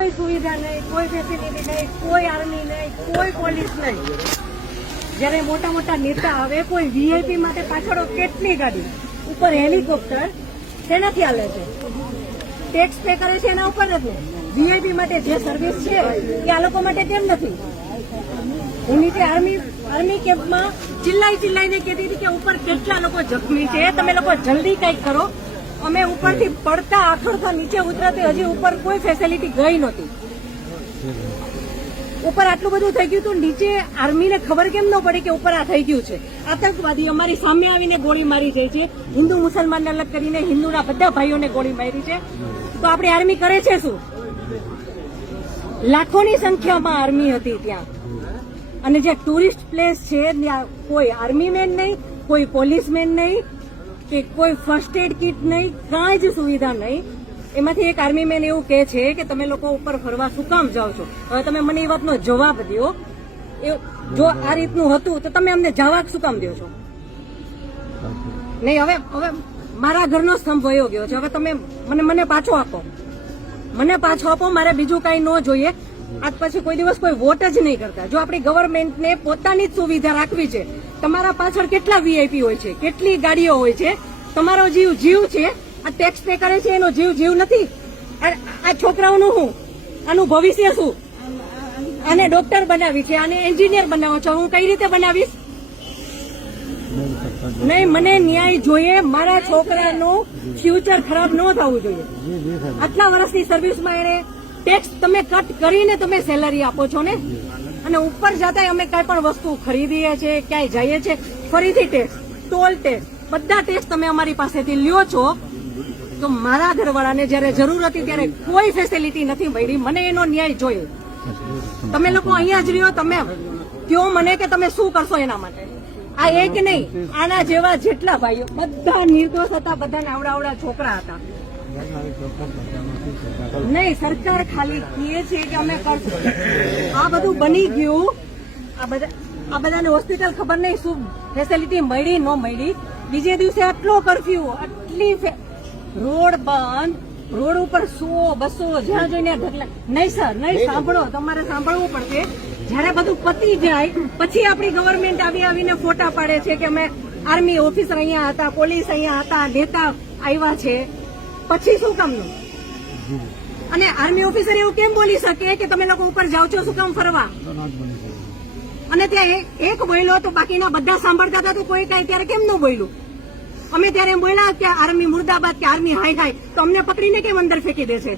कोई सुविधा नहीं, कोई फैसिलिटी नहीं, कोई आर्मी नहीं, कोई પોલીસ નહીં। જ્યારે મોટા મોટા નેતા આવે કોઈ વીઆઈપી માટે પાછળ કેટલી ગાડી ઉપર હેલિકોપ્ટર તેનાથી હાલે છે, ટેક્સ પે કરે છે એના ઉપર નથી। વીઆઈપી માટે જે સર્વિસ છે એ આ લોકો માટે કેમ નથી? હું નીચે આર્મી કેમ્પમાં ચિલ્લાઈને કહેતી હતી કે ઉપર કેટલા લોકો જખમી છે, તમે લોકો જલ્દી કંઈક કરો। અમે ઉપરથી પડતા આખડતા નીચે ઉતરતી હજી ઉપર કોઈ ફેસિલિટી ગઈ નહોતી। ઉપર આટલું બધું થઈ ગયું હતું, નીચે આર્મીને ખબર કેમ ન પડી કે ઉપર આ થઈ ગયું છે? આતંકવાદી અમારી સામે આવીને ગોળી મારી જાય છે, હિન્દુ મુસલમાનને અલગ કરીને હિન્દુના બધા ભાઈઓને ગોળી મારી છે। તો આપણી આર્મી કરે છે શું? લાખોની સંખ્યામાં આર્મી હતી ત્યાં, અને જે ટુરિસ્ટ પ્લેસ છે ત્યાં કોઈ આર્મી મેન નહીં, કોઈ પોલીસમેન નહીં કે કોઈ ફર્સ્ટ એડ કિટ નહીં, કાંઈ જ સુવિધા નહીં। એમાંથી એક આર્મી મેન એવું કહે છે કે તમે લોકો ઉપર ફરવા શું કામ જાઓ છો? હવે તમે મને એ વાતનો જવાબ દો, જો આ રીતનું હતું તો તમે અમને જવાબ શું કામ દો છો? નહીં, હવે મારા ઘરનો સ્તંભ વયો ગયો છે, હવે તમે મને પાછો આપો, મારે બીજું કઈ ન જોઈએ। આજ પછી કોઈ દિવસ કોઈ વોટ જ નહીં કરતા। જો આપણી ગવર્મેન્ટને પોતાની જ સુવિધા રાખવી છે, તમારા પાછળ કેટલા વીઆઈપી હોય છે, કેટલી ગાડીઓ હોય છે, તમારો જીવ છે, આ ટેક્સ પે કરે છે એનો જીવ નથી? આ છોકરાઓનું શું, આનું ભવિષ્ય શું? આને ડોક્ટર બનાવી છે, આને એન્જિનિયર બનાવો છો, હું કઈ રીતે બનાવીશ? નહીં, મને ન્યાય જોઈએ, મારા છોકરાનું ફ્યુચર ખરાબ ન થવું જોઈએ। આટલા વર્ષની સર્વિસમાં એને ટેક્સ તમે કટ કરીને તમે સેલરી આપો છો ને, અને ઉપર જતા અમે કઈ પણ વસ્તુ ખરીદીએ છીએ, ક્યાંય જઈએ છીએ, ફરીથી ટેક્સ, ટોલ ટેક્સ, બધા ટેક્સ તમે અમારી પાસેથી લ્યો છો। તો મારા ઘરવાળાને જયારે જરૂર હતી ત્યારે કોઈ ફેસિલિટી નથી મળી, મને એનો ન્યાય જોઈએ। તમે લોકો અહીંયા જ રહ્યો, તમે કહો મને કે તમે શું કરશો એના માટે। આ એક નહીં, આના જેવા જેટલા ભાઈઓ બધા નિર્દોષ હતા, બધાને આવડા છોકરા હતા। નહીં, સરકાર ખાલી કહે છે કે અમે કરશું, આ બધું બની ગયું, આ બધાને હોસ્પિટલ ખબર નહીં શું ફેસિલિટી મળી ન મળી। બીજે દિવસે આટલો કરફ્યુ, આટલી રોડ બંધ, રોડ ઉપર 100-200 જ્યાં જોઈને ઢગલા। નહીં સર, નહીં, સાંભળો, તમારે સાંભળવું પડશે। જયારે બધું પતી જાય પછી આપણી ગવર્મેન્ટ આવીને ફોટા પાડે છે કે અમે આર્મી ઓફિસર અહીંયા હતા, પોલીસ અહીંયા હતા, નેતા આવ્યા છે, પછી શું કામનું? અને આર્મી ઓફિસર એવું કેમ બોલી શકે કે તમે લોકો ઉપર જાઓ છો શું કામ ફરવા? અને ત્યાં એક બોલ્યો તો બાકીના બધા સાંભળતા હતા, તો કોઈ કઈ ત્યારે કેમ ન બોલ્યું? અમે ત્યારે એમ બોલ્યા કે આર્મી મુર્દાબાદ કે આર્મી હાય હાય, તો અમને પકડીને કેમ અંદર ફેંકી દે છે?